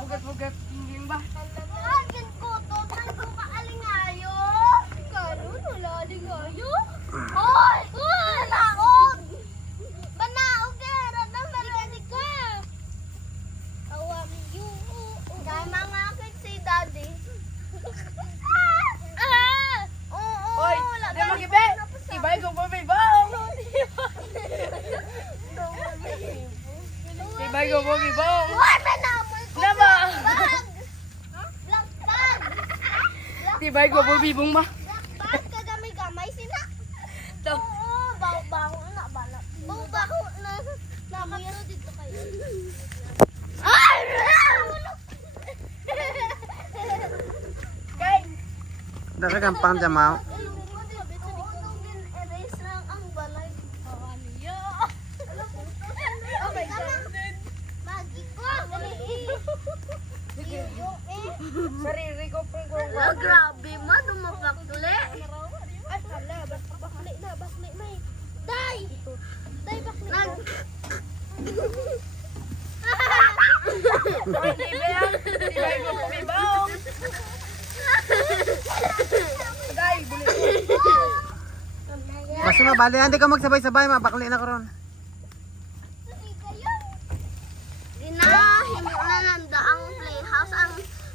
Bugat-bugat. Hindi ba? Akin ko to. Saan ko kaalingayo? Karoon, wala alingayo. Hoy! Banaog! Banaog eh! Radang narinig ka. Awam you. Gama nga akin si daddy. Oo, Hoy! Di magibe! Ibay ko po may baong! Ibay ko po may baong! Hoy! Banamoy ko! Nama! Bag! Black bag! Ibay ko po may bong ba? Black bag! Kagamay-gamay sina. Ito. Oo, baho-baho na bala. Baho-baho na. Nakapiro dito kayo. Ay! Kay! Dara kang panjamaw. Erase lang ang balay. Oh my God. Magi ko. Sarili ko po ko. Ah, grabe ma, dumapakli. Ay, hala, bakli na, may. Day! Day, bakli na. Hoy, ibay! Ibay ko po may baong! Day, bulit. Basta mabali, hindi ka magsabay-sabay, mabakli na ko ron. Ginahimo na nanda ang playhouse, ang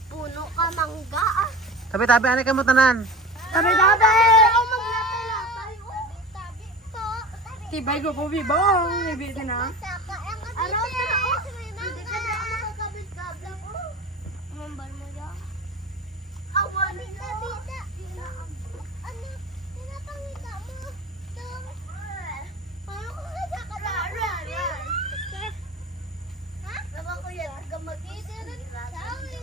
puno ka mangga. Tabi-tabi, ano ka mo tanan? Tabi-tabi! Ang maglatay-latay. Tabi-tabi po. Ibay ko po may baong! Ibig ka na. Ano sa hindi ka na makakabit-kablang. Umambal mo yan. Awanin na bida. Ano? Pinapangita mo. Ano ko nga sa kalaran? Ha? Naman ko yan. Gamagiti rin. Sabi.